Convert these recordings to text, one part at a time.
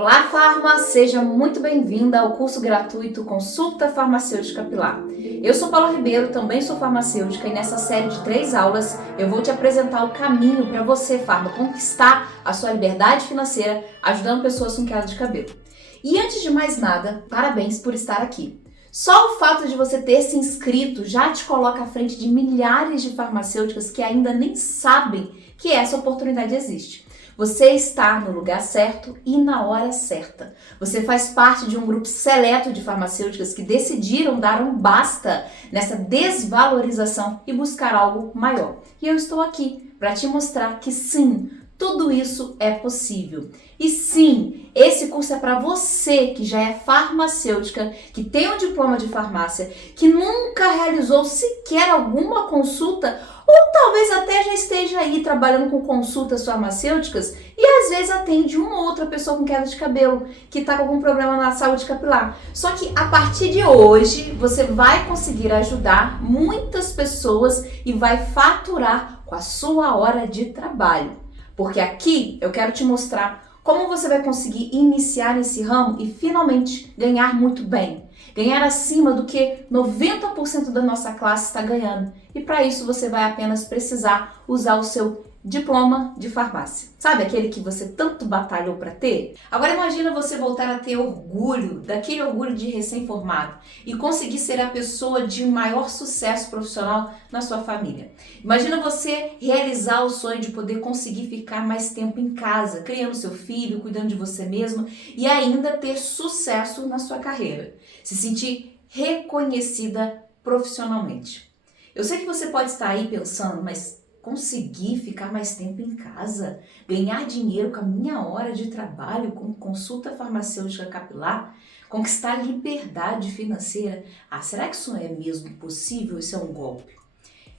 Olá, Farma! Seja muito bem-vinda ao curso gratuito Consulta Farmacêutica Capilar. Eu sou Paula Ribeiro, também sou farmacêutica e nessa série de 3 aulas eu vou te apresentar o caminho para você, Farma, conquistar a sua liberdade financeira ajudando pessoas com queda de cabelo. E antes de mais nada, parabéns por estar aqui. Só o fato de você ter se inscrito já te coloca à frente de milhares de farmacêuticas que ainda nem sabem que essa oportunidade existe. Você está no lugar certo e na hora certa. Você faz parte de um grupo seleto de farmacêuticas que decidiram dar um basta nessa desvalorização e buscar algo maior. E eu estou aqui para te mostrar que sim, tudo isso é possível. E sim, esse curso é para você que já é farmacêutica, que tem um diploma de farmácia, que nunca realizou sequer alguma consulta ou talvez até já esteja aí trabalhando com consultas farmacêuticas e às vezes atende uma ou outra pessoa com queda de cabelo que está com algum problema na saúde capilar. Só que a partir de hoje você vai conseguir ajudar muitas pessoas e vai faturar com a sua hora de trabalho. Porque aqui eu quero te mostrar como você vai conseguir iniciar nesse ramo e finalmente ganhar muito bem. Ganhar acima do que 90% da nossa classe está ganhando. E para isso você vai apenas precisar usar o seu diploma de farmácia. Sabe aquele que você tanto batalhou para ter? Agora imagina você voltar a ter orgulho, daquele orgulho de recém-formado e conseguir ser a pessoa de maior sucesso profissional na sua família. Imagina você realizar o sonho de poder conseguir ficar mais tempo em casa, criando seu filho, cuidando de você mesmo e ainda ter sucesso na sua carreira. Se sentir reconhecida profissionalmente. Eu sei que você pode estar aí pensando, mas conseguir ficar mais tempo em casa, ganhar dinheiro com a minha hora de trabalho, com consulta farmacêutica capilar, conquistar liberdade financeira. Será que isso é mesmo possível? Isso é um golpe?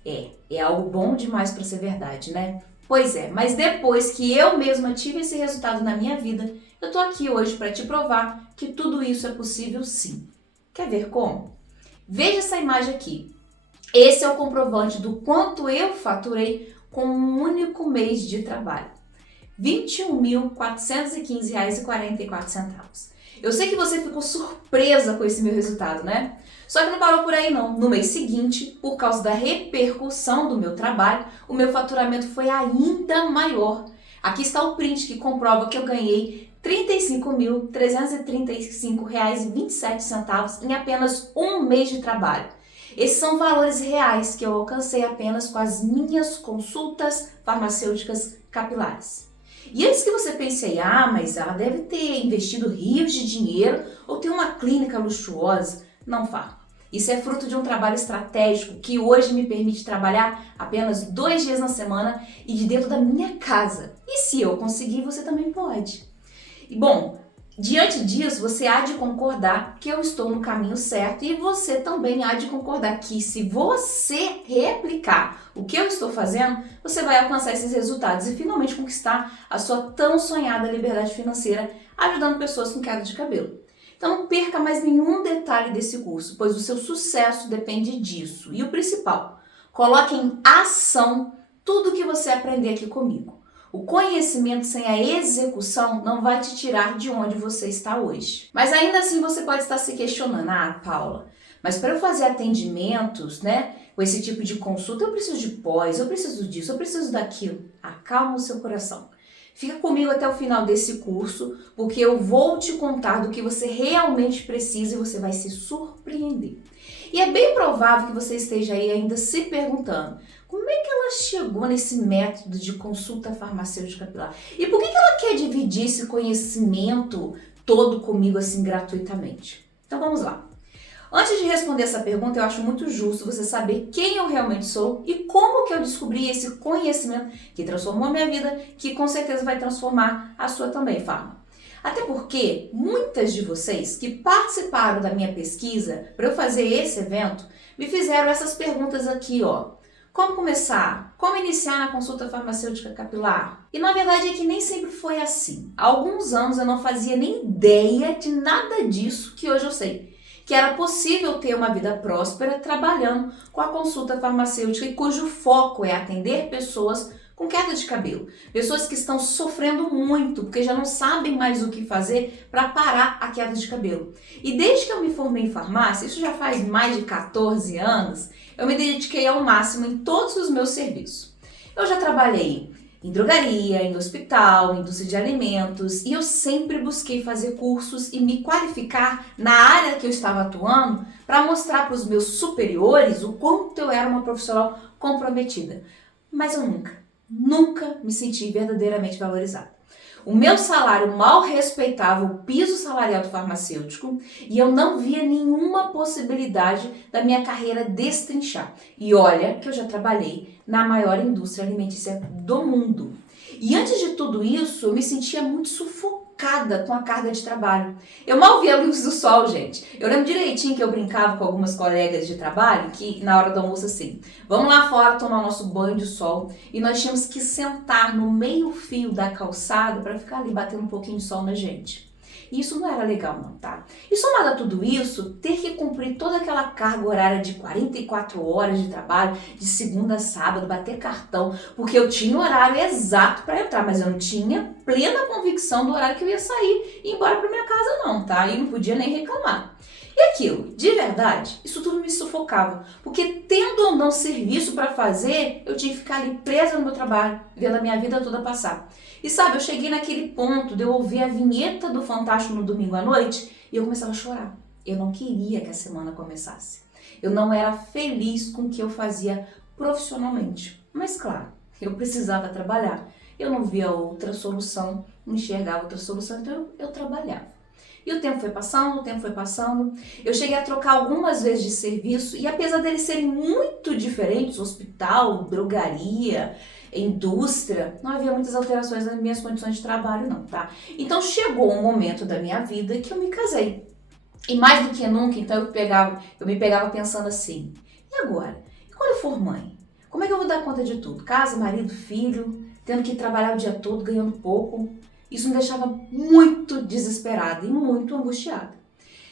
É algo bom demais para ser verdade, né? Pois é, mas depois que eu mesma tive esse resultado na minha vida, eu tô aqui hoje para te provar que tudo isso é possível sim. Quer ver como? Veja essa imagem aqui. Esse é o comprovante do quanto eu faturei com um único mês de trabalho. R$ 21.415,44. Eu sei que você ficou surpresa com esse meu resultado, né? Só que não parou por aí não. No mês seguinte, por causa da repercussão do meu trabalho, o meu faturamento foi ainda maior. Aqui está o print que comprova que eu ganhei R$ 35.335,27 em apenas um mês de trabalho. Esses são valores reais que eu alcancei apenas com as minhas consultas farmacêuticas capilares. E antes que você pense aí, mas ela deve ter investido rios de dinheiro ou tem uma clínica luxuosa. Não, Fá. Isso é fruto de um trabalho estratégico que hoje me permite trabalhar apenas 2 dias na semana e de dentro da minha casa. E se eu conseguir, você também pode. E bom, diante disso, você há de concordar que eu estou no caminho certo e você também há de concordar que se você replicar o que eu estou fazendo, você vai alcançar esses resultados e finalmente conquistar a sua tão sonhada liberdade financeira, ajudando pessoas com queda de cabelo. Então não perca mais nenhum detalhe desse curso, pois o seu sucesso depende disso. E o principal, coloque em ação tudo que você aprender aqui comigo. O conhecimento sem a execução não vai te tirar de onde você está hoje. Mas ainda assim você pode estar se questionando, Paula, mas para eu fazer atendimentos, né, com esse tipo de consulta, eu preciso de pós, eu preciso disso, eu preciso daquilo. Acalma o seu coração. Fica comigo até o final desse curso, porque eu vou te contar do que você realmente precisa e você vai se surpreender. E é bem provável que você esteja aí ainda se perguntando, como é que ela chegou nesse método de consulta farmacêutica capilar? E por que ela quer dividir esse conhecimento todo comigo assim gratuitamente? Então vamos lá. Antes de responder essa pergunta, eu acho muito justo você saber quem eu realmente sou e como que eu descobri esse conhecimento que transformou a minha vida, que com certeza vai transformar a sua também, Farma. Até porque muitas de vocês que participaram da minha pesquisa para eu fazer esse evento, me fizeram essas perguntas aqui, ó. Como começar? Como iniciar na consulta farmacêutica capilar? E na verdade é que nem sempre foi assim. Há alguns anos eu não fazia nem ideia de nada disso que hoje eu sei. Que era possível ter uma vida próspera trabalhando com a consulta farmacêutica e cujo foco é atender pessoas com queda de cabelo. Pessoas que estão sofrendo muito porque já não sabem mais o que fazer para parar a queda de cabelo. E desde que eu me formei em farmácia, isso já faz mais de 14 anos, eu me dediquei ao máximo em todos os meus serviços. Eu já trabalhei em drogaria, em hospital, em indústria de alimentos, e eu sempre busquei fazer cursos e me qualificar na área que eu estava atuando para mostrar para os meus superiores o quanto eu era uma profissional comprometida. Mas eu nunca me senti verdadeiramente valorizada. O meu salário mal respeitava o piso salarial do farmacêutico e eu não via nenhuma possibilidade da minha carreira destrinchar. E olha que eu já trabalhei na maior indústria alimentícia do mundo. E antes de tudo isso, eu me sentia muito sufocada com a carga de trabalho. Eu mal via a luz do sol, gente. Eu lembro direitinho que eu brincava com algumas colegas de trabalho que na hora do almoço assim, vamos lá fora tomar nosso banho de sol, e nós tínhamos que sentar no meio fio da calçada para ficar ali batendo um pouquinho de sol na gente. E isso não era legal não, tá? E somado a tudo isso, ter que cumprir toda aquela carga horária de 44 horas de trabalho, de segunda a sábado, bater cartão, porque eu tinha o horário exato para entrar, mas eu não tinha plena convicção do horário que eu ia sair e ir embora para minha casa não, tá? E não podia nem reclamar. E aquilo, de verdade, isso tudo me sufocava, porque tendo ou não serviço para fazer, eu tinha que ficar ali presa no meu trabalho, vendo a minha vida toda passar. E sabe, eu cheguei naquele ponto de eu ouvir a vinheta do Fantástico no domingo à noite e eu começava a chorar. Eu não queria que a semana começasse. Eu não era feliz com o que eu fazia profissionalmente. Mas claro, eu precisava trabalhar. Eu não via outra solução, não enxergava outra solução, então eu trabalhava. E o tempo foi passando, eu cheguei a trocar algumas vezes de serviço e apesar deles serem muito diferentes, hospital, drogaria, indústria, não havia muitas alterações nas minhas condições de trabalho não, tá? Então chegou um momento da minha vida que eu me casei. E mais do que nunca, então eu me pegava pensando assim, e agora? E quando eu for mãe? Como é que eu vou dar conta de tudo? Casa, marido, filho, tendo que trabalhar o dia todo, ganhando pouco. Isso me deixava muito desesperada e muito angustiada.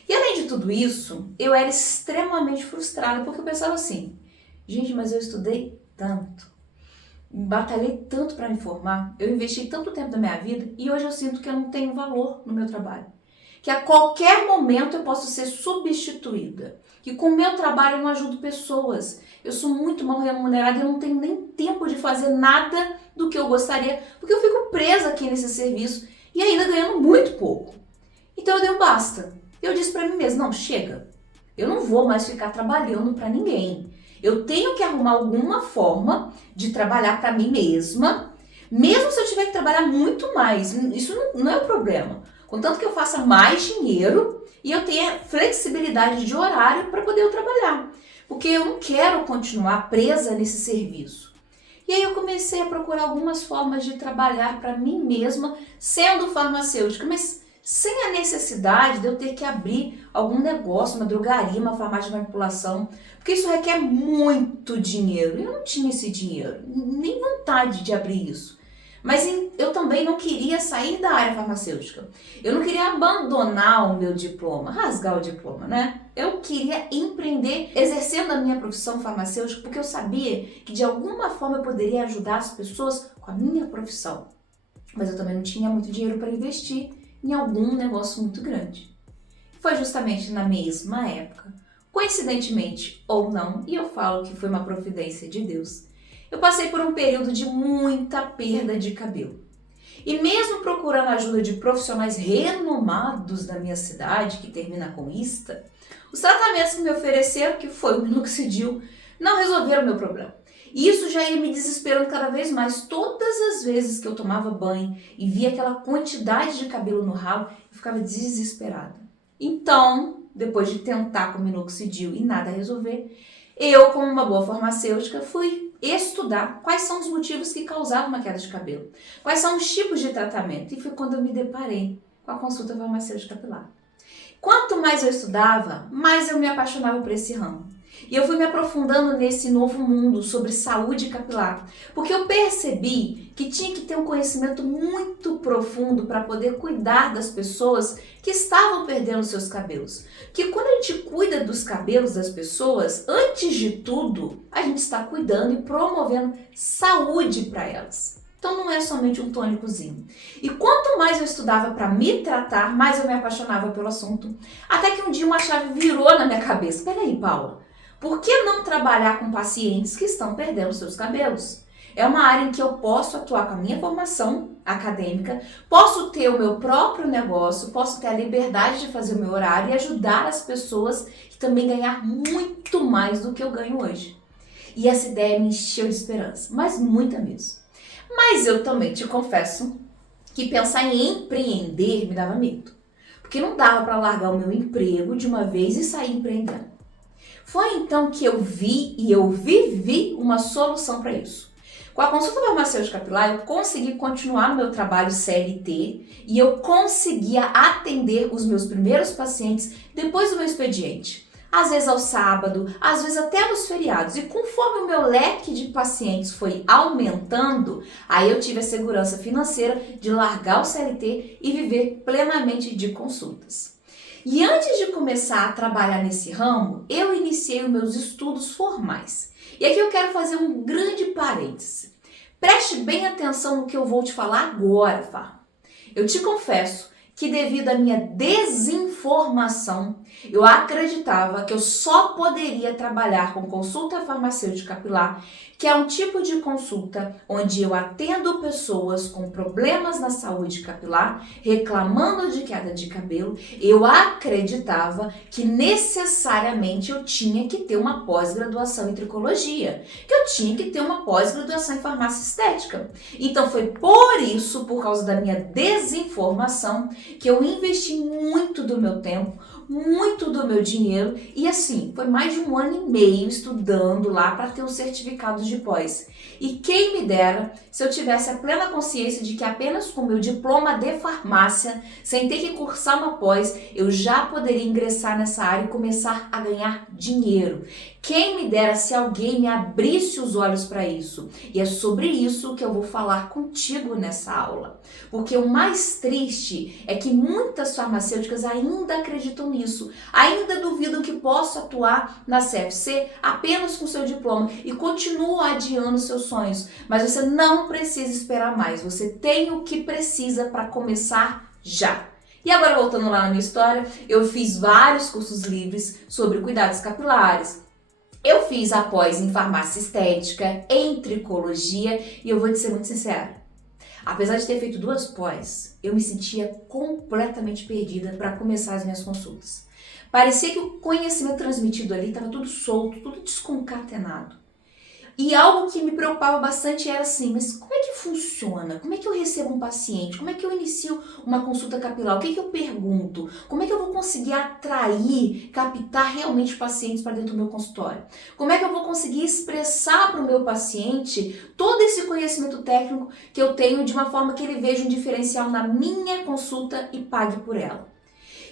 E além de tudo isso, eu era extremamente frustrada porque eu pensava assim, gente, mas eu estudei tanto, batalhei tanto para me formar, eu investi tanto tempo da minha vida e hoje eu sinto que eu não tenho valor no meu trabalho. Que a qualquer momento eu posso ser substituída. Que com o meu trabalho eu não ajudo pessoas. Eu sou muito mal remunerada e eu não tenho nem tempo de fazer nada do que eu gostaria, porque eu fico presa aqui nesse serviço e ainda ganhando muito pouco. Então eu dei um basta. Eu disse para mim mesma, não, chega. Eu não vou mais ficar trabalhando para ninguém. Eu tenho que arrumar alguma forma de trabalhar para mim mesma, mesmo se eu tiver que trabalhar muito mais. Isso não é o problema. Contanto que eu faça mais dinheiro e eu tenha flexibilidade de horário para poder eu trabalhar. Porque eu não quero continuar presa nesse serviço. E aí eu comecei a procurar algumas formas de trabalhar para mim mesma, sendo farmacêutica, mas sem a necessidade de eu ter que abrir algum negócio, uma drogaria, uma farmácia de manipulação, porque isso requer muito dinheiro. Eu não tinha esse dinheiro, nem vontade de abrir isso. Mas eu também não queria sair da área farmacêutica. Eu não queria abandonar o meu diploma, rasgar o diploma, né? Eu queria empreender exercendo a minha profissão farmacêutica porque eu sabia que de alguma forma eu poderia ajudar as pessoas com a minha profissão. Mas eu também não tinha muito dinheiro para investir em algum negócio muito grande. Foi justamente na mesma época, coincidentemente ou não, e eu falo que foi uma providência de Deus, eu passei por um período de muita perda de cabelo. E mesmo procurando a ajuda de profissionais renomados da minha cidade, que termina com ista, os tratamentos que me ofereceram, que foi o minoxidil, não resolveram o meu problema. E isso já ia me desesperando cada vez mais. Todas as vezes que eu tomava banho e via aquela quantidade de cabelo no ralo, eu ficava desesperada. Então, depois de tentar com minoxidil e nada resolver, eu, como uma boa farmacêutica, fui estudar quais são os motivos que causavam uma queda de cabelo, quais são os tipos de tratamento. E foi quando eu me deparei com a consulta farmacêutica capilar. Quanto mais eu estudava, mais eu me apaixonava por esse ramo. E eu fui me aprofundando nesse novo mundo sobre saúde capilar, porque eu percebi que tinha que ter um conhecimento muito profundo para poder cuidar das pessoas que estavam perdendo seus cabelos. Que quando a gente cuida dos cabelos das pessoas, antes de tudo, a gente está cuidando e promovendo saúde para elas. Então não é somente um tônicozinho. E quanto mais eu estudava para me tratar, mais eu me apaixonava pelo assunto. Até que um dia uma chave virou na minha cabeça. Peraí, Paula, por que não trabalhar com pacientes que estão perdendo seus cabelos? É uma área em que eu posso atuar com a minha formação acadêmica, posso ter o meu próprio negócio, posso ter a liberdade de fazer o meu horário e ajudar as pessoas e também ganhar muito mais do que eu ganho hoje. E essa ideia me encheu de esperança, mas muita mesmo. Mas eu também te confesso que pensar em empreender me dava medo, porque não dava para largar o meu emprego de uma vez e sair empreendendo. Foi então que eu vi e eu vivi uma solução para isso. Com a consulta farmacêutica capilar, eu consegui continuar no meu trabalho CLT e eu conseguia atender os meus primeiros pacientes depois do meu expediente. Às vezes ao sábado, às vezes até nos feriados. E conforme o meu leque de pacientes foi aumentando, aí eu tive a segurança financeira de largar o CLT e viver plenamente de consultas. E antes de começar a trabalhar nesse ramo, eu iniciei os meus estudos formais. E aqui eu quero fazer um grande parêntese. Preste bem atenção no que eu vou te falar agora, Fá. Eu te confesso que devido à minha desinformação, eu acreditava que eu só poderia trabalhar com consulta farmacêutica capilar, que é um tipo de consulta onde eu atendo pessoas com problemas na saúde capilar, reclamando de queda de cabelo. Eu acreditava que necessariamente eu tinha que ter uma pós-graduação em tricologia, que eu tinha que ter uma pós-graduação em farmácia estética. Então foi por isso, por causa da minha desinformação, que eu investi muito do meu tempo, muito do meu dinheiro e assim, foi mais de 1 ano e meio estudando lá para ter o certificado de pós. E quem me dera se eu tivesse a plena consciência de que apenas com meu diploma de farmácia, sem ter que cursar uma pós, eu já poderia ingressar nessa área e começar a ganhar dinheiro. Quem me dera se alguém me abrisse os olhos para isso. E é sobre isso que eu vou falar contigo nessa aula. Porque o mais triste é que muitas farmacêuticas ainda acreditam nisso, ainda duvidam que posso atuar na CFC apenas com seu diploma e continuam adiando seus sonhos. Mas você não precisa esperar mais, você tem o que precisa para começar já. E agora voltando lá na minha história, eu fiz vários cursos livres sobre cuidados capilares. Eu fiz a pós em farmácia estética, em tricologia e eu vou te ser muito sincera. Apesar de ter feito 2 pós, eu me sentia completamente perdida para começar as minhas consultas. Parecia que o conhecimento transmitido ali estava tudo solto, tudo desconcatenado. E algo que me preocupava bastante era assim, mas como é que funciona? Como é que eu recebo um paciente? Como é que eu inicio uma consulta capilar? O que é que eu pergunto? Como é que eu vou conseguir atrair, captar realmente pacientes para dentro do meu consultório? Como é que eu vou conseguir expressar para o meu paciente todo esse conhecimento técnico que eu tenho de uma forma que ele veja um diferencial na minha consulta e pague por ela?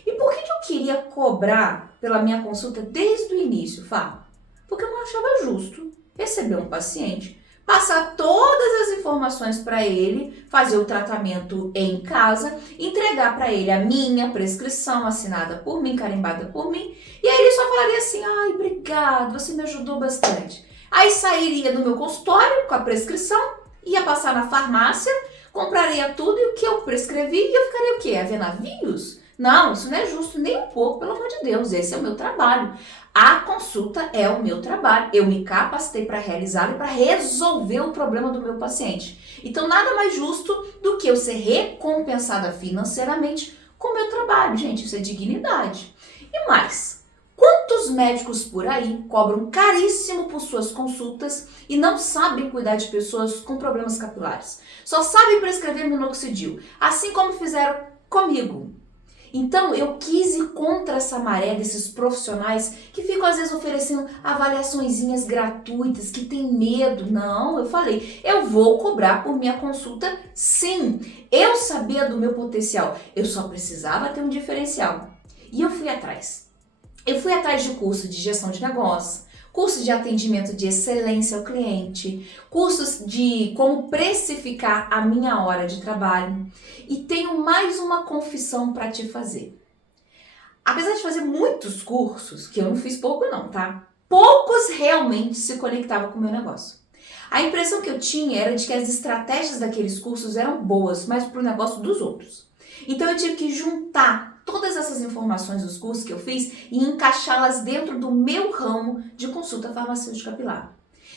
E por que eu queria cobrar pela minha consulta desde o início, Fábio? Porque eu não achava justo receber um paciente, passar todas as informações para ele, fazer o tratamento em casa, entregar para ele a minha prescrição assinada por mim, carimbada por mim, e aí ele só falaria assim, ai, obrigado, você me ajudou bastante. Aí sairia do meu consultório com a prescrição, ia passar na farmácia, compraria tudo e o que eu prescrevi, e eu ficaria o quê? A ver navios? Não, isso não é justo nem um pouco, pelo amor de Deus, esse é o meu trabalho. A consulta é o meu trabalho, eu me capacitei para realizá-lo e para resolver o problema do meu paciente. Então nada mais justo do que eu ser recompensada financeiramente com o meu trabalho, gente, isso é dignidade. E mais, quantos médicos por aí cobram caríssimo por suas consultas e não sabem cuidar de pessoas com problemas capilares? Só sabem prescrever minoxidil, assim como fizeram comigo. Então eu quis ir contra essa maré desses profissionais que ficam às vezes oferecendo avaliaçõezinhas gratuitas, que tem medo. Não, eu falei, eu vou cobrar por minha consulta sim. Eu sabia do meu potencial, eu só precisava ter um diferencial. E eu fui atrás. Eu fui atrás de curso de gestão de negócio, cursos de atendimento de excelência ao cliente, cursos de como precificar a minha hora de trabalho. E tenho mais uma confissão para te fazer. Apesar de fazer muitos cursos, que eu não fiz pouco não, tá? Poucos realmente se conectavam com o meu negócio. A impressão que eu tinha era de que as estratégias daqueles cursos eram boas, mas para o negócio dos outros. Então eu tive que juntar todas essas informações dos cursos que eu fiz e encaixá-las dentro do meu ramo de consulta farmacêutica capilar.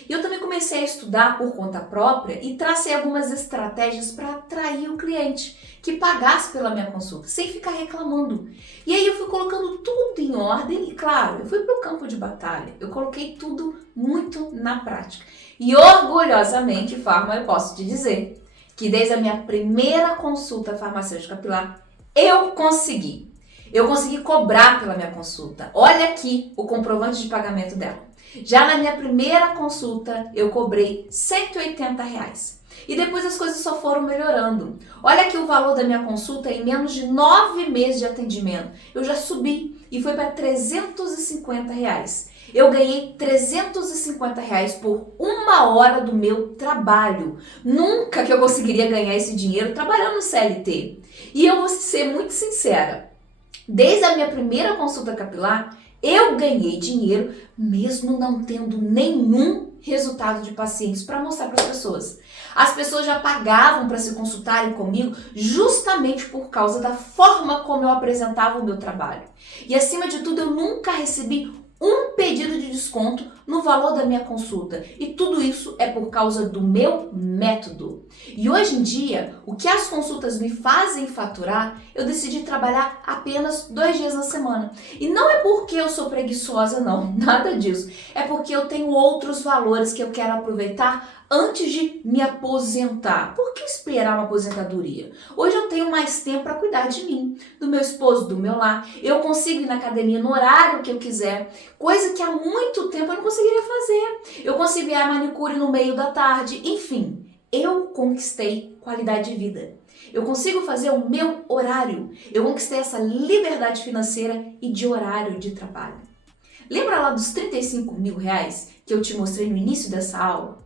E eu também comecei a estudar por conta própria e tracei algumas estratégias para atrair o cliente que pagasse pela minha consulta, sem ficar reclamando. E aí eu fui colocando tudo em ordem e, claro, eu fui para o campo de batalha. Eu coloquei tudo muito na prática. E orgulhosamente, Farma, eu posso te dizer que desde a minha primeira consulta farmacêutica capilar, eu consegui. Eu consegui cobrar pela minha consulta. Olha aqui o comprovante de pagamento dela. Já na minha primeira consulta, eu cobrei R$180. E depois as coisas só foram melhorando. Olha aqui o valor da minha consulta em menos de 9 meses de atendimento. Eu já subi e foi para R$350. Eu ganhei R$350 por 1 hora do meu trabalho. Nunca que eu conseguiria ganhar esse dinheiro trabalhando no CLT. E eu vou ser muito sincera. Desde a minha primeira consulta capilar, eu ganhei dinheiro mesmo não tendo nenhum resultado de pacientes para mostrar para as pessoas. As pessoas já pagavam para se consultarem comigo justamente por causa da forma como eu apresentava o meu trabalho. E acima de tudo, eu nunca recebi um pedido de desconto no valor da minha consulta. E tudo isso é por causa do meu método. E hoje em dia, o que as consultas me fazem faturar, eu decidi trabalhar apenas 2 dias na semana. E não é porque eu sou preguiçosa, não. Nada disso. É porque eu tenho outros valores que eu quero aproveitar antes de me aposentar. Por que esperar uma aposentadoria? Hoje eu tenho mais tempo para cuidar de mim, do meu esposo, do meu lar. Eu consigo ir na academia no horário que eu quiser, coisa que há muito tempo eu não conseguiria fazer. Eu consigo ir à manicure no meio da tarde. Enfim, eu conquistei qualidade de vida. Eu consigo fazer o meu horário. Eu conquistei essa liberdade financeira e de horário de trabalho. Lembra lá dos R$35 mil que eu te mostrei no início dessa aula?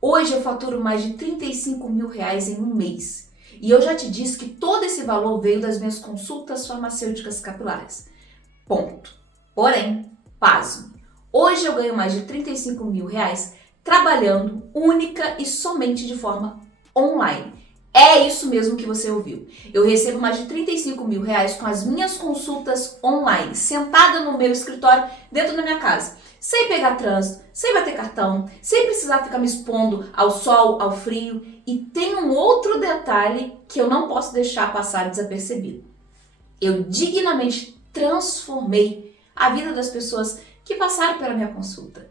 Hoje eu faturo mais de R$35 mil em um mês. E eu já te disse que todo esse valor veio das minhas consultas farmacêuticas capilares. Ponto. Porém, pasme. Hoje eu ganho mais de R$35 mil trabalhando única e somente de forma online. É isso mesmo que você ouviu. Eu recebo mais de R$35 mil com as minhas consultas online, sentada no meu escritório dentro da minha casa. Sem pegar trânsito, sem bater cartão, sem precisar ficar me expondo ao sol, ao frio. E tem um outro detalhe que eu não posso deixar passar desapercebido. Eu dignamente transformei a vida das pessoas que passaram pela minha consulta.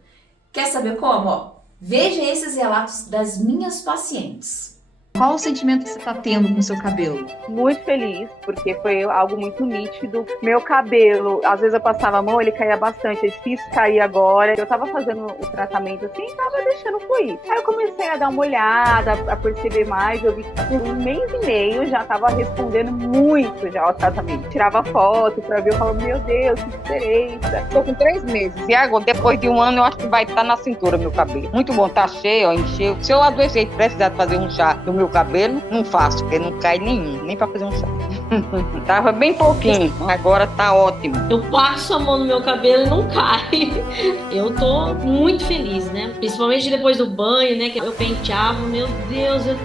Quer saber como? Veja esses relatos das minhas pacientes. Qual o sentimento que você está tendo com o seu cabelo? Muito feliz, porque foi algo muito nítido. Meu cabelo, às vezes eu passava a mão, ele caía bastante. É difícil cair agora. Eu tava fazendo o tratamento assim e tava deixando fluir. Aí eu comecei a dar uma olhada, a perceber mais. Eu vi que por 1 mês e meio já tava respondendo muito já ao tratamento. Tirava foto pra ver, eu falava, meu Deus, que diferença. Tô com 3 meses. E agora, depois de 1 ano, eu acho que vai estar na cintura meu cabelo. Muito bom, tá cheio, ó, encheu. Se eu adoecer e precisar fazer um chá do meu cabelo, não faço, porque não cai nenhum, nem pra fazer um chá. Tava bem pouquinho, agora tá ótimo. Eu passo a mão no meu cabelo e não cai. Eu tô muito feliz, né? Principalmente depois do banho, né? Que eu penteava, meu Deus, eu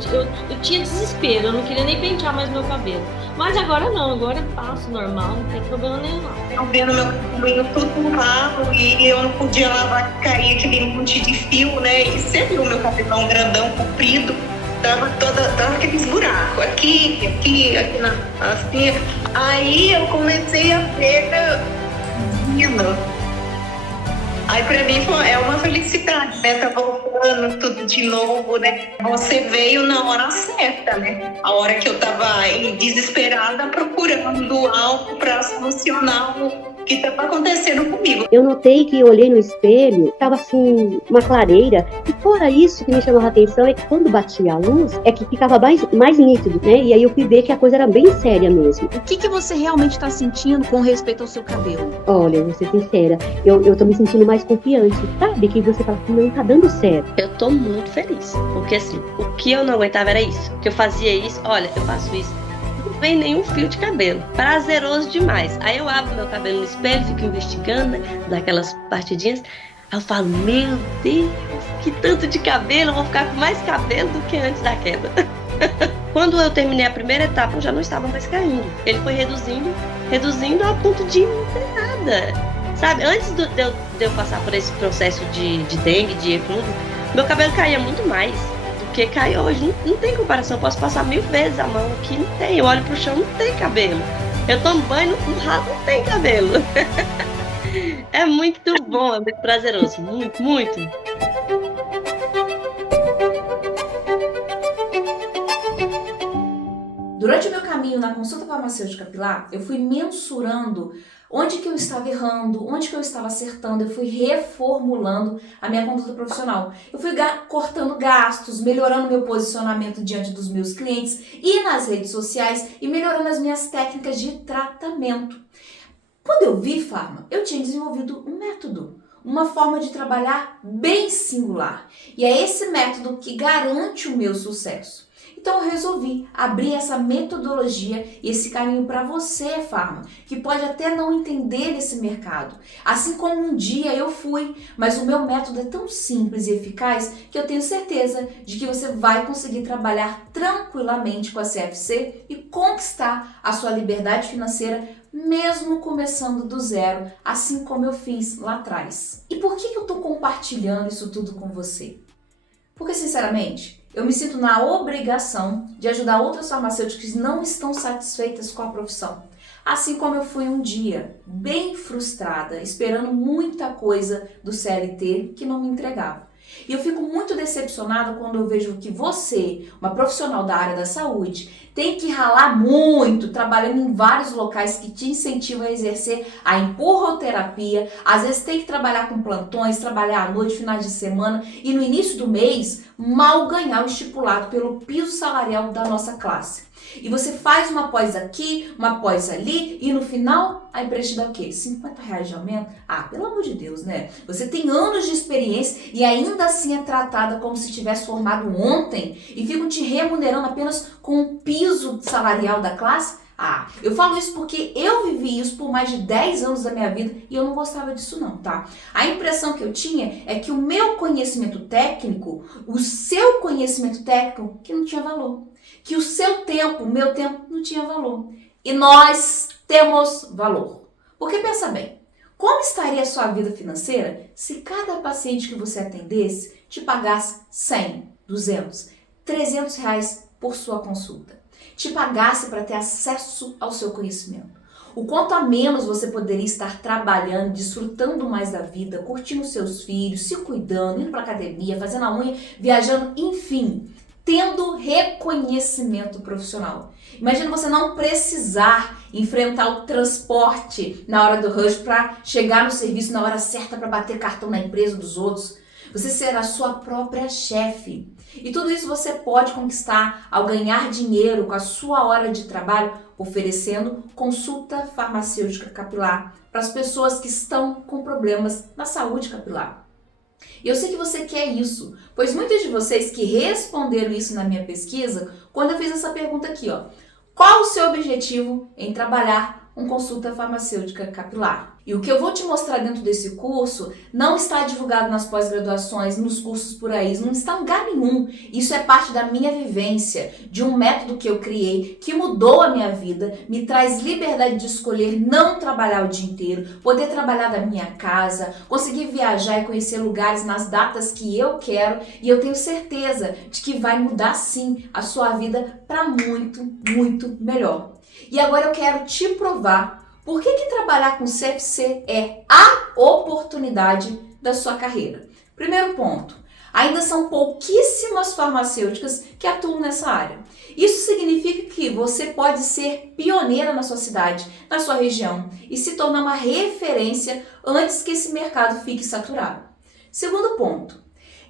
tinha desespero, eu não queria nem pentear mais meu cabelo. Mas agora não, agora eu passo normal, não tem problema nenhum. Eu vendo meu cabelo tudo no ralo e eu não podia lavar, que caía aquele monte de fio, né? E sempre o meu cabelão grandão, comprido. Dava aqueles buracos, aqui assim. Aí eu comecei a ver, menino. Aí pra mim é uma felicidade, né? Tá voltando tudo de novo, né? Você veio na hora certa, né? A hora que eu tava desesperada procurando algo pra solucionar que está acontecendo comigo. Eu notei que eu olhei no espelho, estava assim, uma clareira, e fora isso que me chamava a atenção é que quando batia a luz, é que ficava mais nítido, né? E aí eu fui ver que a coisa era bem séria mesmo. O que você realmente está sentindo com respeito ao seu cabelo? Olha, eu vou ser sincera, eu tô me sentindo mais confiante, sabe? Que você fala assim, não tá dando certo. Eu tô muito feliz, porque assim, o que eu não aguentava era isso, que eu fazia isso, olha, eu faço isso, não vem nenhum fio de cabelo, prazeroso demais. Aí eu abro meu cabelo no espelho, fico investigando, né, daquelas partidinhas, aí eu falo, meu Deus, que tanto de cabelo, eu vou ficar com mais cabelo do que antes da queda. Quando eu terminei a primeira etapa, eu já não estava mais caindo, ele foi reduzindo a ponto de não ter nada. Sabe, antes de eu passar por esse processo de dengue, de eflúvio, meu cabelo caía muito mais do que cai hoje. Não tem comparação, eu posso passar 1000 vezes a mão aqui, não tem. Eu olho pro chão, não tem cabelo. Eu tomo banho, no ralo não tem cabelo. É muito bom, é muito prazeroso, muito, muito. Durante o meu caminho na consulta farmacêutica capilar, eu fui mensurando onde que eu estava errando, onde que eu estava acertando, eu fui reformulando a minha conduta profissional. Eu fui cortando gastos, melhorando meu posicionamento diante dos meus clientes e nas redes sociais e melhorando as minhas técnicas de tratamento. Quando eu vi Farma, eu tinha desenvolvido um método, uma forma de trabalhar bem singular. E é esse método que garante o meu sucesso. Então eu resolvi abrir essa metodologia e esse caminho para você, Farma, que pode até não entender esse mercado. Assim como um dia eu fui, mas o meu método é tão simples e eficaz que eu tenho certeza de que você vai conseguir trabalhar tranquilamente com a CFC e conquistar a sua liberdade financeira, mesmo começando do zero, assim como eu fiz lá atrás. E por que eu estou compartilhando isso tudo com você? Porque, sinceramente, eu me sinto na obrigação de ajudar outras farmacêuticas que não estão satisfeitas com a profissão. Assim como eu fui um dia, bem frustrada, esperando muita coisa do CLT que não me entregava. E eu fico muito decepcionada quando eu vejo que você, uma profissional da área da saúde, tem que ralar muito, trabalhando em vários locais que te incentivam a exercer a empurroterapia, às vezes tem que trabalhar com plantões, trabalhar à noite, finais de semana e no início do mês mal ganhar o estipulado pelo piso salarial da nossa classe. E você faz uma pós aqui, uma pós ali e no final a empresa te dá o quê? R$50 de aumento? Ah, pelo amor de Deus, né? Você tem anos de experiência e ainda assim é tratada como se tivesse formado ontem e ficam te remunerando apenas com o piso salarial da classe? Ah, eu falo isso porque eu vivi isso por mais de 10 anos da minha vida e eu não gostava disso não, tá? A impressão que eu tinha é que o meu conhecimento técnico, o seu conhecimento técnico, que não tinha valor. Que o seu tempo, o meu tempo, não tinha valor. E nós temos valor. Porque pensa bem, como estaria a sua vida financeira se cada paciente que você atendesse te pagasse 100, 200, 300 reais por sua consulta? Te pagasse para ter acesso ao seu conhecimento? O quanto a menos você poderia estar trabalhando, desfrutando mais da vida, curtindo seus filhos, se cuidando, indo para academia, fazendo a unha, viajando, enfim, tendo reconhecimento profissional. Imagina você não precisar enfrentar o transporte na hora do rush para chegar no serviço na hora certa para bater cartão na empresa dos outros. Você será a sua própria chefe. E tudo isso você pode conquistar ao ganhar dinheiro com a sua hora de trabalho, oferecendo consulta farmacêutica capilar para as pessoas que estão com problemas na saúde capilar. E eu sei que você quer isso, pois muitos de vocês que responderam isso na minha pesquisa, quando eu fiz essa pergunta aqui, ó, qual o seu objetivo em trabalhar com consulta farmacêutica capilar? E o que eu vou te mostrar dentro desse curso não está divulgado nas pós-graduações, nos cursos por aí, não está em lugar nenhum. Isso é parte da minha vivência, de um método que eu criei, que mudou a minha vida, me traz liberdade de escolher não trabalhar o dia inteiro, poder trabalhar da minha casa, conseguir viajar e conhecer lugares nas datas que eu quero, e eu tenho certeza de que vai mudar sim a sua vida para muito, muito melhor. E agora eu quero te provar por que trabalhar com CFC é a oportunidade da sua carreira. Primeiro ponto, Ainda são pouquíssimas farmacêuticas que atuam nessa área. Isso significa que você pode ser pioneira na sua cidade, na sua região e se tornar uma referência antes que esse mercado fique saturado. Segundo ponto,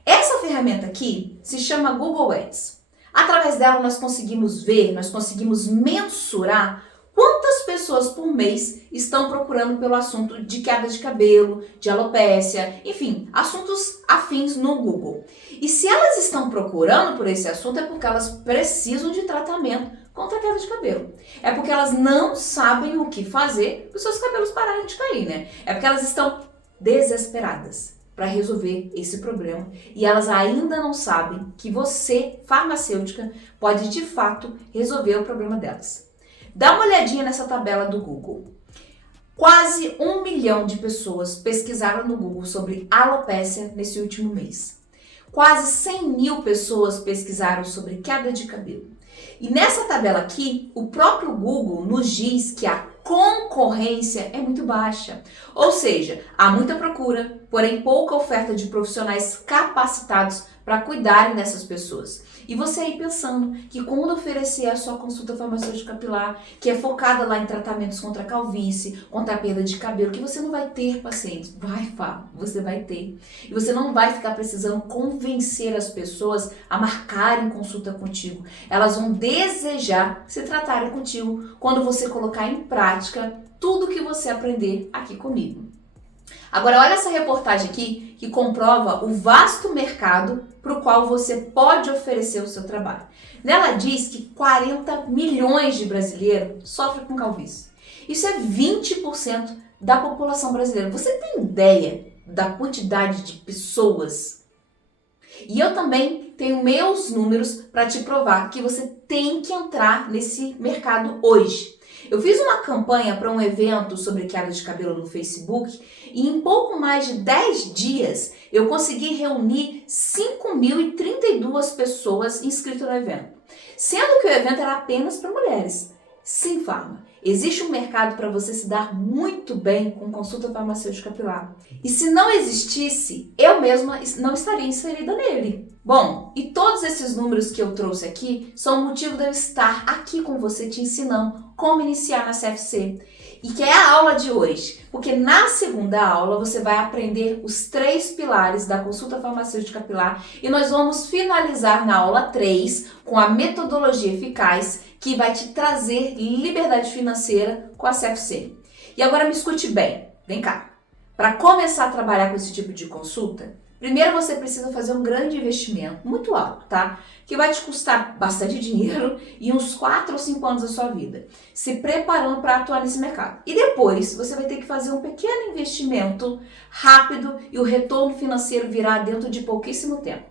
essa ferramenta aqui se chama Google Ads. Através dela nós conseguimos ver, nós conseguimos mensurar quantas pessoas por mês estão procurando pelo assunto de queda de cabelo, de alopécia, enfim, assuntos afins no Google. E se elas estão procurando por esse assunto é porque elas precisam de tratamento contra a queda de cabelo. É porque elas não sabem o que fazer para os seus cabelos pararem de cair, né? É porque elas estão desesperadas para resolver esse problema e elas ainda não sabem que você, farmacêutica, pode de fato resolver o problema delas. Dá uma olhadinha nessa tabela do Google. Quase 1 milhão de pessoas pesquisaram no Google sobre alopécia nesse último mês. Quase 100 mil pessoas pesquisaram sobre queda de cabelo. E nessa tabela aqui, o próprio Google nos diz que a concorrência é muito baixa. Ou seja, há muita procura, porém pouca oferta de profissionais capacitados para cuidarem dessas pessoas. E você aí pensando que quando oferecer a sua consulta farmacêutica capilar, que é focada lá em tratamentos contra a calvície, contra a perda de cabelo, que você não vai ter pacientes. Vai, Fá, você vai ter. E você não vai ficar precisando convencer as pessoas a marcarem consulta contigo. Elas vão desejar se tratarem contigo quando você colocar em prática tudo que você aprender aqui comigo. Agora olha essa reportagem aqui que comprova o vasto mercado para o qual você pode oferecer o seu trabalho. Nela diz que 40 milhões de brasileiros sofrem com calvície. Isso é 20% da população brasileira. Você tem ideia da quantidade de pessoas? E eu também tenho meus números para te provar que você tem que entrar nesse mercado hoje. Eu fiz uma campanha para um evento sobre queda de cabelo no Facebook e em pouco mais de 10 dias eu consegui reunir 5.032 pessoas inscritas no evento. Sendo que o evento era apenas para mulheres. Sim, Farma, existe um mercado para você se dar muito bem com consulta farmacêutica capilar. E se não existisse, eu mesma não estaria inserida nele. Bom, e todos esses números que eu trouxe aqui são o motivo de eu estar aqui com você te ensinando como iniciar na CFC. E que é a aula de hoje, porque na segunda aula você vai aprender os 3 pilares da consulta farmacêutica capilar e nós vamos finalizar na aula 3 com a metodologia eficaz que vai te trazer liberdade financeira com a CFC. E agora me escute bem, vem cá. Para começar a trabalhar com esse tipo de consulta, primeiro você precisa fazer um grande investimento, muito alto, tá? Que vai te custar bastante dinheiro e uns 4 ou 5 anos da sua vida, se preparando para atuar nesse mercado. E depois você vai ter que fazer um pequeno investimento rápido e o retorno financeiro virá dentro de pouquíssimo tempo.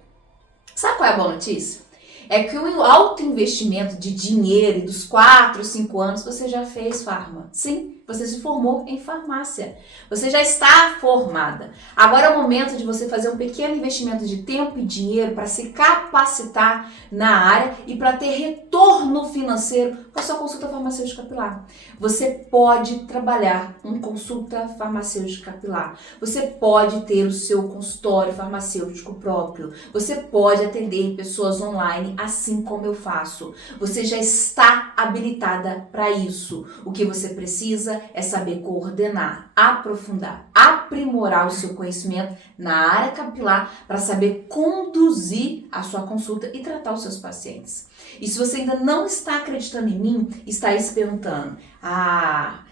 Sabe qual é a boa notícia? É que o alto investimento de dinheiro e dos 4, 5 anos você já fez, Farma. Sim, você se formou em farmácia. Você já está formada. Agora é o momento de você fazer um pequeno investimento de tempo e dinheiro para se capacitar na área e para ter retorno financeiro com a sua consulta farmacêutica capilar. Você pode trabalhar com consulta farmacêutica capilar. Você pode ter o seu consultório farmacêutico próprio. Você pode atender pessoas online assim como eu faço. Você já está habilitada para isso. O que você precisa é saber coordenar, aprofundar, aprimorar o seu conhecimento na área capilar para saber conduzir a sua consulta e tratar os seus pacientes. E se você ainda não está acreditando em mim, está aí se perguntando,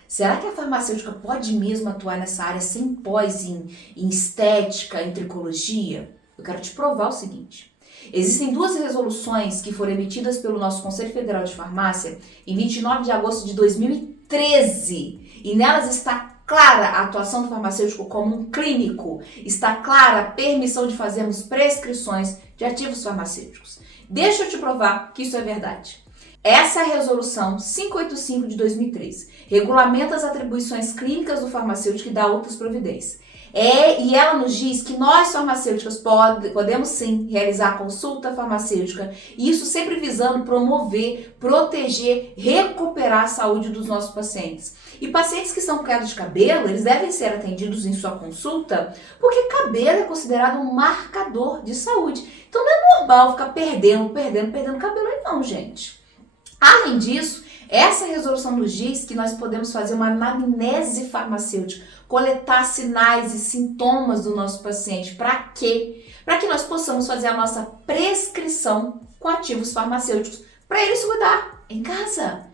será que a farmacêutica pode mesmo atuar nessa área sem pós em estética, em tricologia? Eu quero te provar o seguinte. Existem 2 resoluções que foram emitidas pelo nosso Conselho Federal de Farmácia em 29 de agosto de 2013 e nelas está clara a atuação do farmacêutico como um clínico, está clara a permissão de fazermos prescrições de ativos farmacêuticos. Deixa eu te provar que isso é verdade. Essa é a resolução 585 de 2003, regulamenta as atribuições clínicas do farmacêutico e dá outras providências. E ela nos diz que nós farmacêuticas podemos sim realizar consulta farmacêutica, e isso sempre visando promover, proteger, recuperar a saúde dos nossos pacientes. E pacientes que estão com queda de cabelo, eles devem ser atendidos em sua consulta, porque cabelo é considerado um marcador de saúde. Então não é normal ficar perdendo cabelo aí não, gente. Além disso, essa resolução nos diz que nós podemos fazer uma anamnese farmacêutica, coletar sinais e sintomas do nosso paciente. Para quê? Para que nós possamos fazer a nossa prescrição com ativos farmacêuticos, para ele se cuidar em casa.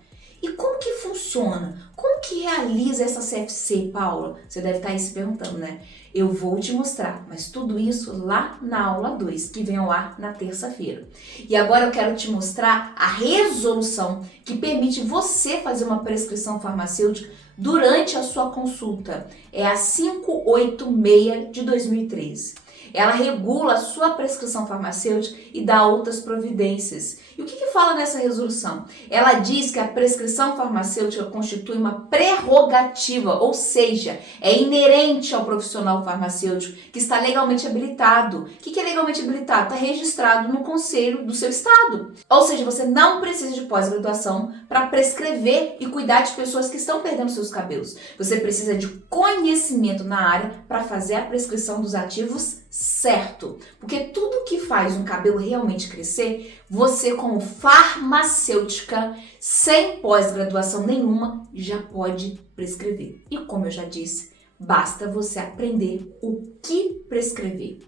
E como que funciona? Como que realiza essa CFC, Paula? Você deve estar aí se perguntando, né? Eu vou te mostrar, mas tudo isso lá na aula 2, que vem ao ar na terça-feira. E agora eu quero te mostrar a resolução que permite você fazer uma prescrição farmacêutica durante a sua consulta. É a 586 de 2013. Ela regula a sua prescrição farmacêutica e dá outras providências. E o que fala nessa resolução? Ela diz que a prescrição farmacêutica constitui uma prerrogativa, ou seja, é inerente ao profissional farmacêutico que está legalmente habilitado. O que é legalmente habilitado? Está registrado no conselho do seu estado. Ou seja, você não precisa de pós-graduação para prescrever e cuidar de pessoas que estão perdendo seus cabelos. Você precisa de conhecimento na área para fazer a prescrição dos ativos certo. Porque tudo que faz um cabelo realmente crescer, você como farmacêutica, sem pós-graduação nenhuma, já pode prescrever. E como eu já disse, basta você aprender o que prescrever.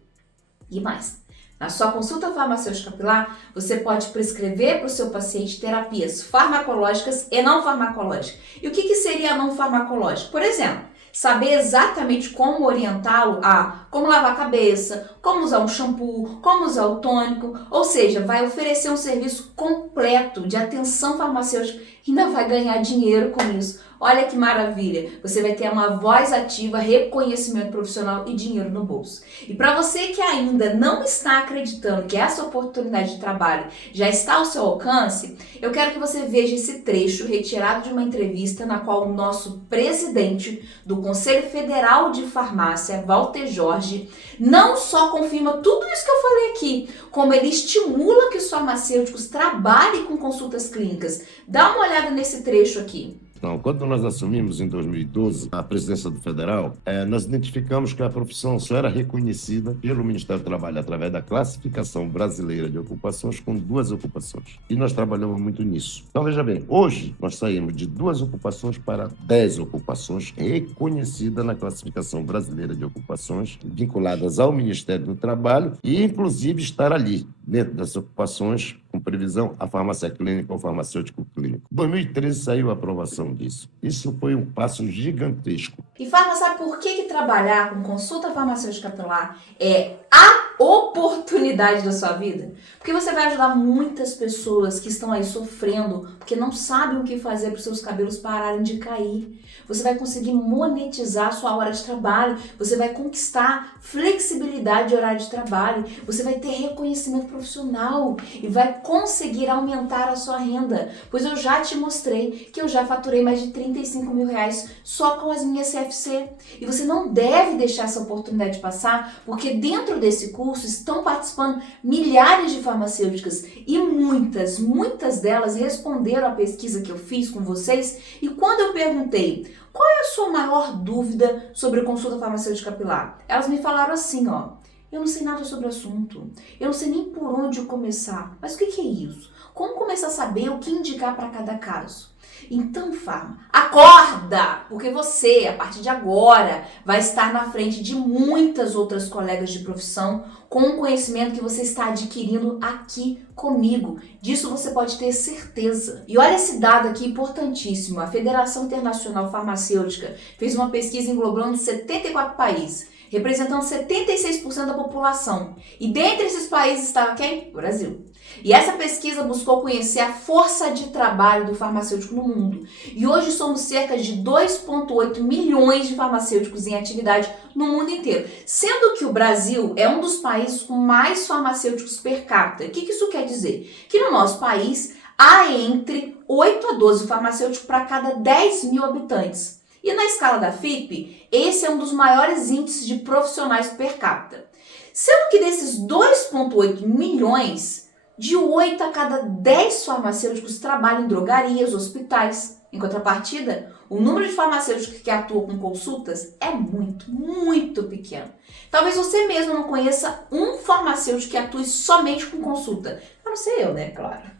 E mais, na sua consulta farmacêutica capilar, você pode prescrever para o seu paciente terapias farmacológicas e não farmacológicas. E o que seria não farmacológico? Por exemplo, saber exatamente como orientá-lo a como lavar a cabeça, como usar um shampoo, como usar o tônico, ou seja, vai oferecer um serviço completo de atenção farmacêutica e ainda vai ganhar dinheiro com isso. Olha que maravilha! Você vai ter uma voz ativa, reconhecimento profissional e dinheiro no bolso. E para você que ainda não está acreditando que essa oportunidade de trabalho já está ao seu alcance, eu quero que você veja esse trecho retirado de uma entrevista na qual o nosso presidente do Conselho Federal de Farmácia, Walter Jorge, não só confirma tudo isso que eu falei aqui, como ele estimula que os farmacêuticos trabalhem com consultas clínicas. Dá uma olhada nesse trecho aqui. Então, quando nós assumimos em 2012 a presidência do Federal, nós identificamos que a profissão só era reconhecida pelo Ministério do Trabalho através da classificação brasileira de ocupações com 2 ocupações. E nós trabalhamos muito nisso. Então, veja bem, hoje nós saímos de 2 ocupações para 10 ocupações reconhecidas na classificação brasileira de ocupações, vinculadas ao Ministério do Trabalho e, inclusive, estar ali, dentro das ocupações, com previsão a farmácia clínica ou farmacêutico clínico. Em 2013 saiu a aprovação disso. Isso foi um passo gigantesco. E Farma, sabe por que trabalhar com consulta farmacêutica capilar é a oportunidade da sua vida? Porque você vai ajudar muitas pessoas que estão aí sofrendo, porque não sabem o que fazer para os seus cabelos pararem de cair. Você vai conseguir monetizar a sua hora de trabalho, você vai conquistar flexibilidade de horário de trabalho, você vai ter reconhecimento profissional e vai conseguir aumentar a sua renda. Pois eu já te mostrei que eu já faturei mais de 35 mil reais só com as minhas CFC. E você não deve deixar essa oportunidade passar, porque dentro desse curso estão participando milhares de farmacêuticas e muitas delas responderam à pesquisa que eu fiz com vocês. E quando eu perguntei qual é a sua maior dúvida sobre consulta farmacêutica capilar, elas me falaram assim, ó: eu não sei nada sobre o assunto, eu não sei nem por onde começar. Mas o que é isso? Como começar a saber o que indicar para cada caso? Então, Farma, acorda! Porque você, a partir de agora, vai estar na frente de muitas outras colegas de profissão com o conhecimento que você está adquirindo aqui comigo. Disso você pode ter certeza. E olha esse dado aqui importantíssimo. A Federação Internacional Farmacêutica fez uma pesquisa englobando 74 países, representando 76% da população. E dentre esses países estava quem? O Brasil. E essa pesquisa buscou conhecer a força de trabalho do farmacêutico no mundo. E hoje somos cerca de 2,8 milhões de farmacêuticos em atividade no mundo inteiro. Sendo que o Brasil é um dos países com mais farmacêuticos per capita. O que isso quer dizer? Que no nosso país há entre 8 a 12 farmacêuticos para cada 10 mil habitantes. E na escala da FIPE, esse é um dos maiores índices de profissionais per capita. Sendo que desses 2,8 milhões, de 8 a cada 10 farmacêuticos trabalham em drogarias, hospitais. Em contrapartida, o número de farmacêuticos que atuam com consultas é muito, muito pequeno. Talvez você mesmo não conheça um farmacêutico que atue somente com consulta. A não ser eu, né? Claro.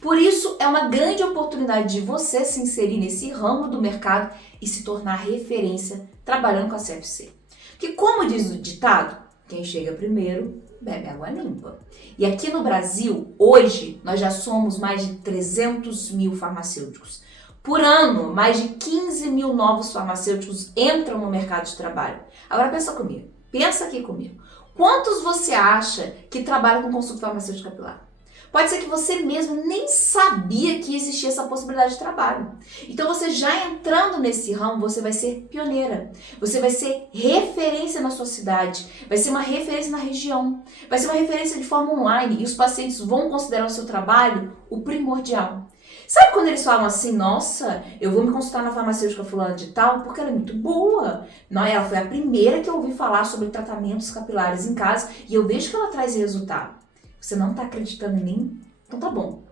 Por isso, é uma grande oportunidade de você se inserir nesse ramo do mercado e se tornar referência trabalhando com a CFC. Porque, como diz o ditado, quem chega primeiro bebe água limpa. E aqui no Brasil, hoje, nós já somos mais de 300 mil farmacêuticos. Por ano, mais de 15 mil novos farmacêuticos entram no mercado de trabalho. Agora pensa comigo, pensa aqui comigo. Quantos você acha que trabalham com consulta farmacêutica capilar? Pode ser que você mesmo nem sabia que existia essa possibilidade de trabalho. Então você já entrando nesse ramo, você vai ser pioneira. Você vai ser referência na sua cidade, vai ser uma referência na região, vai ser uma referência de forma online e os pacientes vão considerar o seu trabalho o primordial. Sabe quando eles falam assim, nossa, eu vou me consultar na farmacêutica fulana de tal porque ela é muito boa. Não, ela foi a primeira que eu ouvi falar sobre tratamentos capilares em casa e eu vejo que ela traz resultado. Você não está acreditando em mim? Então tá bom.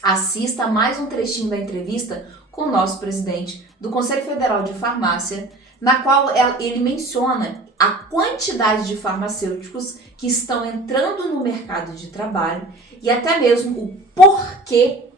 Assista mais um trechinho da entrevista com o nosso presidente do Conselho Federal de Farmácia, na qual ele menciona a quantidade de farmacêuticos que estão entrando no mercado de trabalho e até mesmo o porquê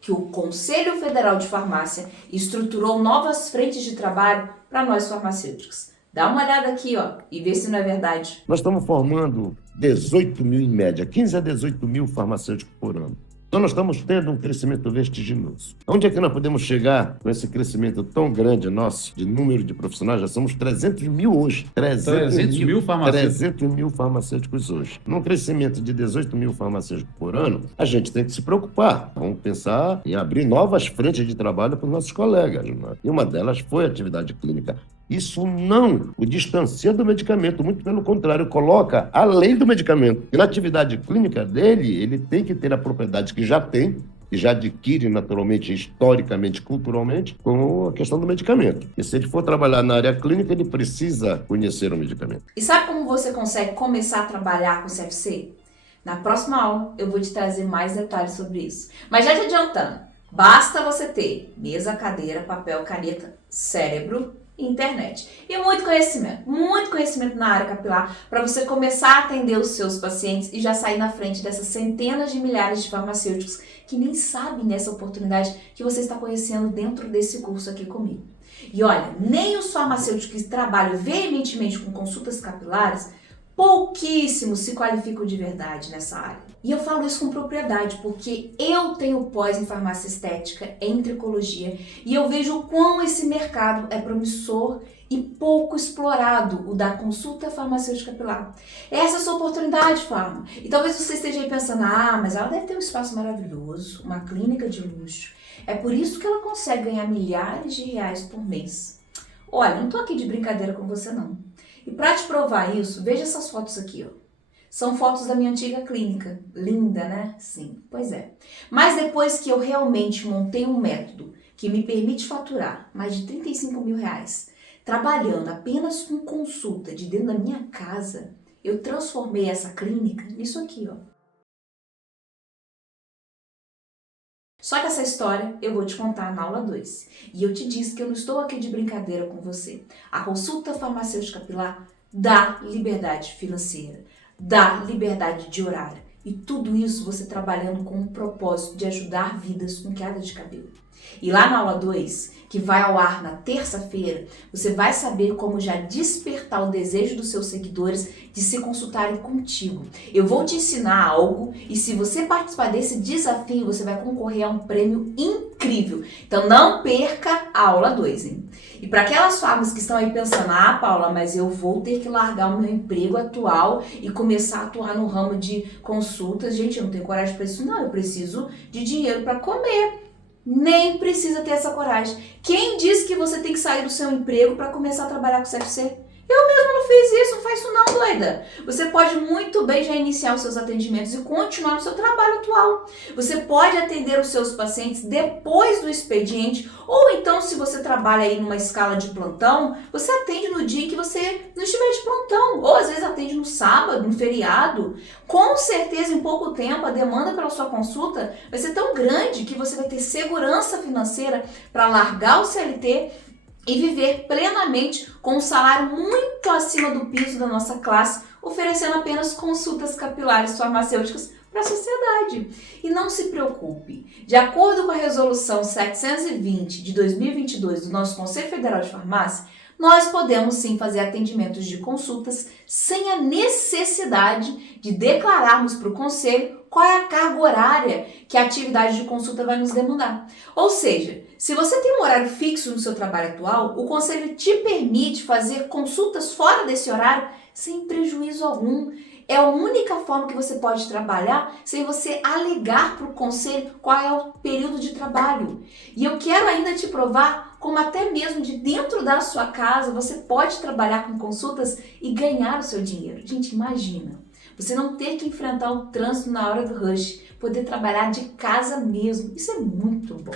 que o Conselho Federal de Farmácia estruturou novas frentes de trabalho para nós farmacêuticos. Dá uma olhada aqui, ó, e vê se não é verdade. Nós estamos formando 18 mil em média, 15 a 18 mil farmacêuticos por ano. Então nós estamos tendo um crescimento vertiginoso. Onde é que nós podemos chegar com esse crescimento tão grande nosso, de número de profissionais? Já somos 300 mil hoje. 300 mil farmacêuticos? 300 mil farmacêuticos hoje. Num crescimento de 18 mil farmacêuticos por ano, a gente tem que se preocupar. Vamos pensar em abrir novas frentes de trabalho para os nossos colegas. Né? E uma delas foi a atividade clínica. Isso não o distancia do medicamento, muito pelo contrário, coloca além do medicamento. E na atividade clínica dele, ele tem que ter a propriedade que já tem, que já adquire naturalmente, historicamente, culturalmente, com a questão do medicamento. E se ele for trabalhar na área clínica, ele precisa conhecer o medicamento. E sabe como você consegue começar a trabalhar com o CFC? Na próxima aula eu vou te trazer mais detalhes sobre isso. Mas já te adiantando, basta você ter mesa, cadeira, papel, caneta, cérebro, internet. E muito conhecimento na área capilar para você começar a atender os seus pacientes e já sair na frente dessas centenas de milhares de farmacêuticos que nem sabem dessa oportunidade que você está conhecendo dentro desse curso aqui comigo. E olha, nem os farmacêuticos que trabalham veementemente com consultas capilares, pouquíssimos se qualificam de verdade nessa área. E eu falo isso com propriedade, porque eu tenho pós em farmácia estética, em tricologia, e eu vejo o quão esse mercado é promissor e pouco explorado, o da consulta farmacêutica capilar. Essa é a sua oportunidade, Farma. E talvez você esteja aí pensando, mas ela deve ter um espaço maravilhoso, uma clínica de luxo. É por isso que ela consegue ganhar milhares de reais por mês. Olha, não tô aqui de brincadeira com você, não. E para te provar isso, veja essas fotos aqui, ó. São fotos da minha antiga clínica. Linda, né? Sim, pois é. Mas depois que eu realmente montei um método que me permite faturar mais de 35 mil reais, trabalhando apenas com consulta de dentro da minha casa, eu transformei essa clínica nisso aqui, ó. Só que essa história eu vou te contar na aula 2. E eu te disse que eu não estou aqui de brincadeira com você. A consulta farmacêutica capilar dá liberdade financeira, dá liberdade de horário. E tudo isso você trabalhando com o propósito de ajudar vidas com queda de cabelo. E lá na aula 2, que vai ao ar na terça-feira, você vai saber como já despertar o desejo dos seus seguidores de se consultarem contigo. Eu vou te ensinar algo e se você participar desse desafio, você vai concorrer a um prêmio incrível. Então não perca a aula 2, hein? E para aquelas farmas que estão aí pensando, Paula, mas eu vou ter que largar o meu emprego atual e começar a atuar no ramo de consultas. Gente, eu não tenho coragem para isso, não. Eu preciso de dinheiro para comer. Nem precisa ter essa coragem. Quem disse que você tem que sair do seu emprego para começar a trabalhar com o CFC? Eu não fiz isso, não faz isso não, doida. Você pode muito bem já iniciar os seus atendimentos e continuar no seu trabalho atual. Você pode atender os seus pacientes depois do expediente, ou então se você trabalha aí numa escala de plantão, você atende no dia em que você não estiver de plantão, ou às vezes atende no sábado, no feriado. Com certeza, em pouco tempo, a demanda pela sua consulta vai ser tão grande que você vai ter segurança financeira para largar o CLT e viver plenamente com um salário muito acima do piso da nossa classe, oferecendo apenas consultas capilares farmacêuticas para a sociedade. E não se preocupe, de acordo com a resolução 720 de 2022 do nosso Conselho Federal de Farmácia, nós podemos sim fazer atendimentos de consultas sem a necessidade de declararmos para o Conselho qual é a carga horária que a atividade de consulta vai nos demandar. Ou seja, se você tem um horário fixo no seu trabalho atual, o Conselho te permite fazer consultas fora desse horário sem prejuízo algum. É a única forma que você pode trabalhar sem você alegar para o Conselho qual é o período de trabalho. E eu quero ainda te provar como até mesmo de dentro da sua casa você pode trabalhar com consultas e ganhar o seu dinheiro. Gente, imagina, você não ter que enfrentar o trânsito na hora do rush, poder trabalhar de casa mesmo. Isso é muito bom.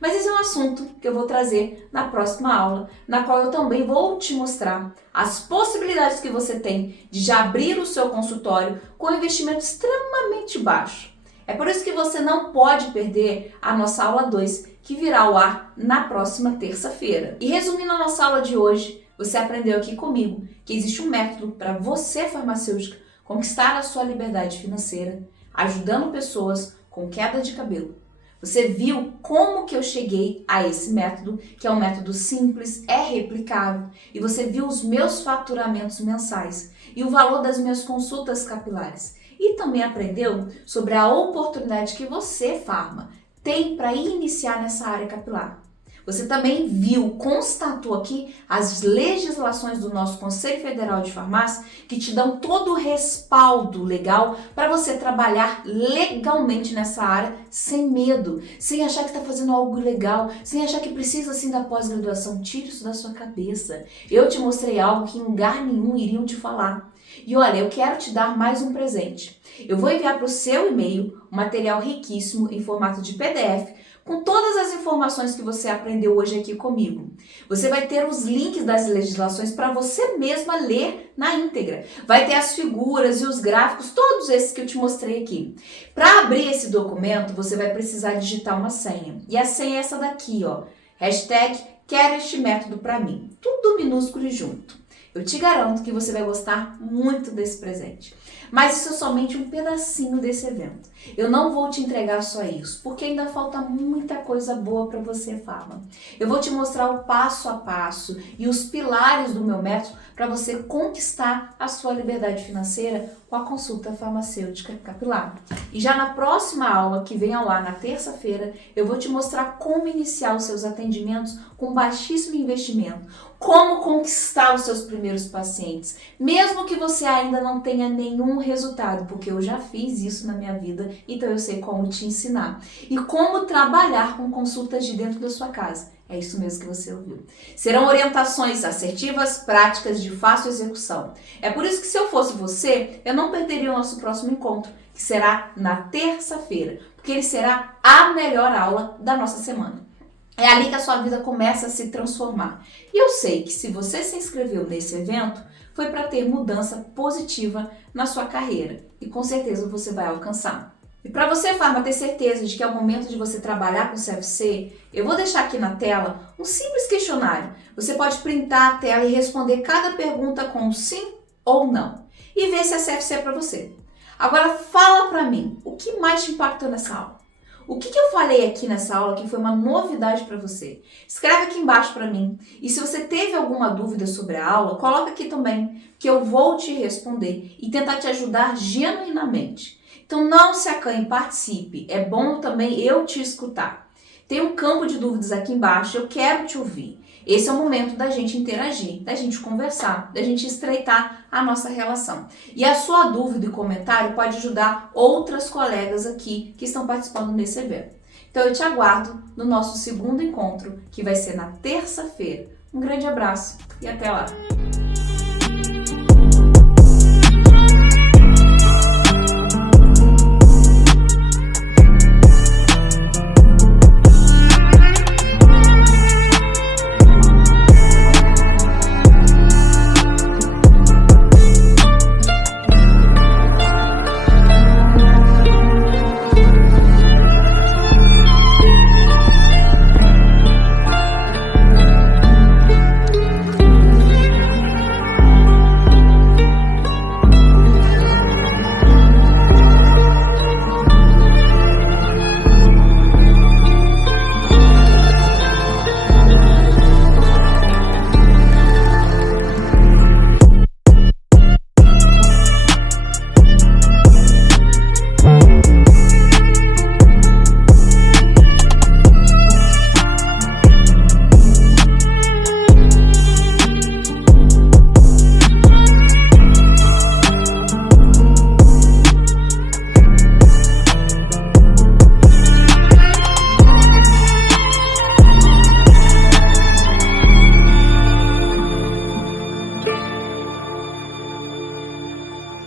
Mas esse é um assunto que eu vou trazer na próxima aula, na qual eu também vou te mostrar as possibilidades que você tem de já abrir o seu consultório com investimento extremamente baixo. É por isso que você não pode perder a nossa aula 2, que virá ao ar na próxima terça-feira. E resumindo a nossa aula de hoje, você aprendeu aqui comigo que existe um método para você, farmacêutica, conquistar a sua liberdade financeira, ajudando pessoas com queda de cabelo. Você viu como que eu cheguei a esse método, que é um método simples, é replicável, e você viu os meus faturamentos mensais e o valor das minhas consultas capilares. E também aprendeu sobre a oportunidade que você, farma, tem para iniciar nessa área capilar. Você também viu, constatou aqui as legislações do nosso Conselho Federal de Farmácia que te dão todo o respaldo legal para você trabalhar legalmente nessa área sem medo, sem achar que está fazendo algo ilegal, sem achar que precisa assim da pós-graduação. Tire isso da sua cabeça. Eu te mostrei algo que em lugar nenhum iriam te falar. E olha, eu quero te dar mais um presente. Eu vou enviar para o seu e-mail um material riquíssimo em formato de PDF com todas as informações que você aprendeu hoje aqui comigo. Você vai ter os links das legislações para você mesma ler na íntegra. Vai ter as figuras e os gráficos, todos esses que eu te mostrei aqui. Para abrir esse documento, você vai precisar digitar uma senha. E a senha é essa daqui, ó. #quero este método para mim. Tudo minúsculo e junto. Eu te garanto que você vai gostar muito desse presente. Mas isso é somente um pedacinho desse evento. Eu não vou te entregar só isso, porque ainda falta muita coisa boa para você, farma. Eu vou te mostrar o passo a passo e os pilares do meu método para você conquistar a sua liberdade financeira com a consulta farmacêutica capilar. E já na próxima aula, que vem ao ar na terça-feira, eu vou te mostrar como iniciar os seus atendimentos com baixíssimo investimento, como conquistar os seus primeiros pacientes, mesmo que você ainda não tenha nenhum resultado, porque eu já fiz isso na minha vida, então eu sei como te ensinar. E como trabalhar com consultas de dentro da sua casa. É isso mesmo que você ouviu. Serão orientações assertivas, práticas, de fácil execução. É por isso que se eu fosse você, eu não perderia o nosso próximo encontro, que será na terça-feira, porque ele será a melhor aula da nossa semana. É ali que a sua vida começa a se transformar. E eu sei que se você se inscreveu nesse evento, foi para ter mudança positiva na sua carreira. E com certeza você vai alcançar. E para você, farma, ter certeza de que é o momento de você trabalhar com CFC, eu vou deixar aqui na tela um simples questionário. Você pode printar a tela e responder cada pergunta com sim ou não. E ver se é CFC para você. Agora fala para mim, o que mais te impactou nessa aula? O que eu falei aqui nessa aula que foi uma novidade para você? Escreve aqui embaixo para mim. E se você teve alguma dúvida sobre a aula, coloca aqui também, que eu vou te responder e tentar te ajudar genuinamente. Então não se acanhe, participe. É bom também eu te escutar. Tem um campo de dúvidas aqui embaixo, eu quero te ouvir. Esse é o momento da gente interagir, da gente conversar, da gente estreitar a nossa relação. E a sua dúvida e comentário pode ajudar outras colegas aqui que estão participando desse evento. Então eu te aguardo no nosso segundo encontro, que vai ser na terça-feira. Um grande abraço e até lá!